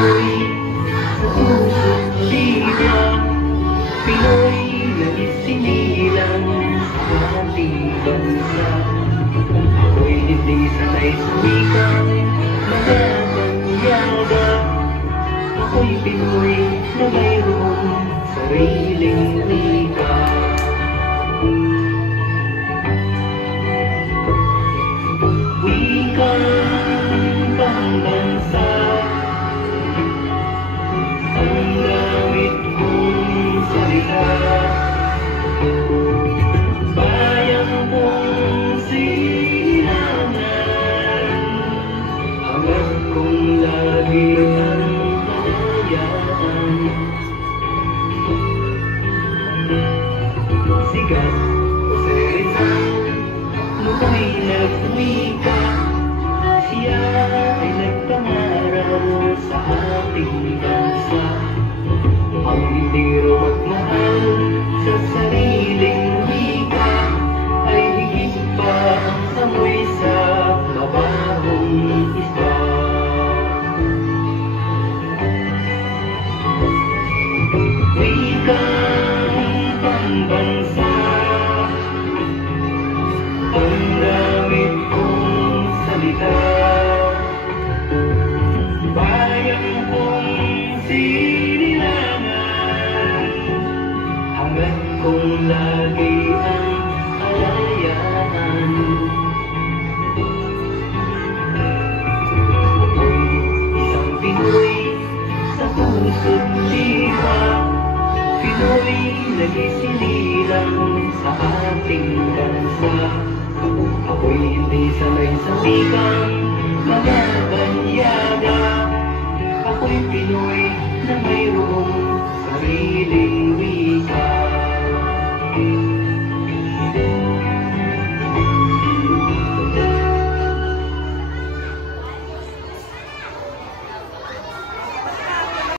Pinoy sa puso't diwa, Pinoy na isinilang sa ating bansa. Ako'y hindi sanay sa wikang mga banyaga. Ako'y Pinoy na mayroong sariling wika. Wikang pambansa ang gamit kong salita. Bayang kong silangan, hanggang kong lagi ang kalayaan. Sigat o Rizal, no'y nagwika. Siya ay nagpangaral sa ating bansa. Ang hindi raw magmahal sa sariling wika ay higit pa ang amoy sa mabahong isda. Wikang pambansa ang gamit kong salita. Bayang kong sinilangan, hanggang kong lagi ang kalayaan. Ako'y isang Pinoy sa puso't diwa, Pinoy na isinilang sa ating bansa. Ako'y hindi sanay sa wikang mga banyaga. Ako'y Pinoy